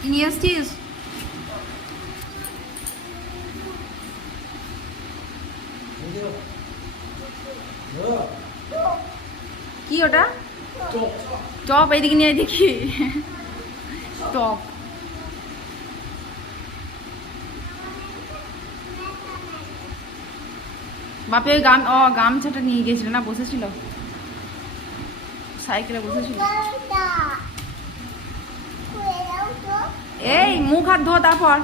কি নিয়ে এসছিস? কি ওটা? চপ। এইদিকে নিয়ে দেখি। চপ। বাপি ওই গামছাটা নিয়ে গেছিল না, বসেছিল সাইকেলে বসেছিল। এই মুখ হাত ধো তারপর।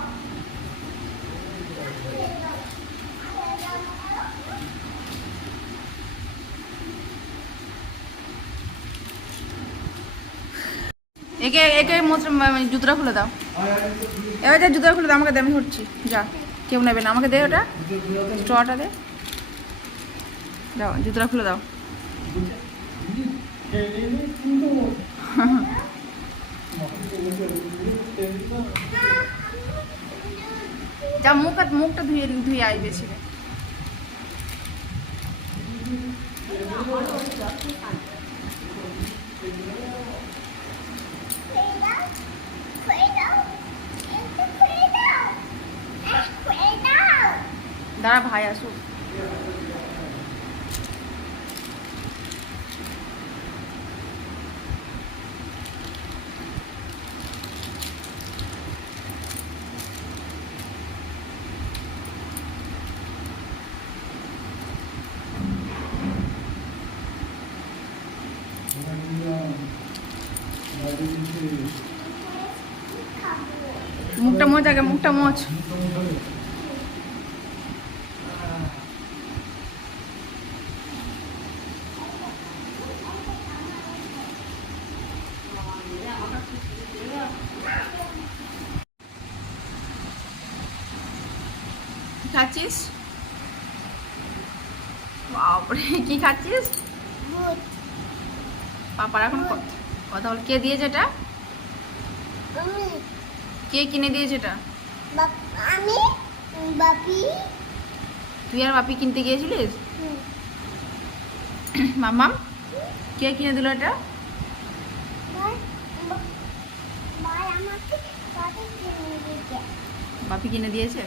একে একে জুতোটা খুলে দাও। এবার যা জুতোটা খুলে দাও, আমাকে দে, আমি ধরছি। যা, কেউ নেবে না, আমাকে দে ওটা, স্ট্রটা দে। যাও, জুতোটা খুলে দাও। যা, মুখটা ধুয়ে ধুয়ে আই বেশি। দাঁড়া, ভাই আসুক। মুখটা মোচ আগে, মুখটা মোচ। খাচ্ছিস? বাপরে, কি খাচ্ছিস? পাপার এখন কথা বল। কে দিয়েছে এটা? কে কিনে দিয়েছে এটা? আমি, বাপি। তুই আর বাপি কিনতে গিয়েছিলিস? মাম্মাম, কে কিনে দিল এটা? বাপি কিনে দিয়েছে।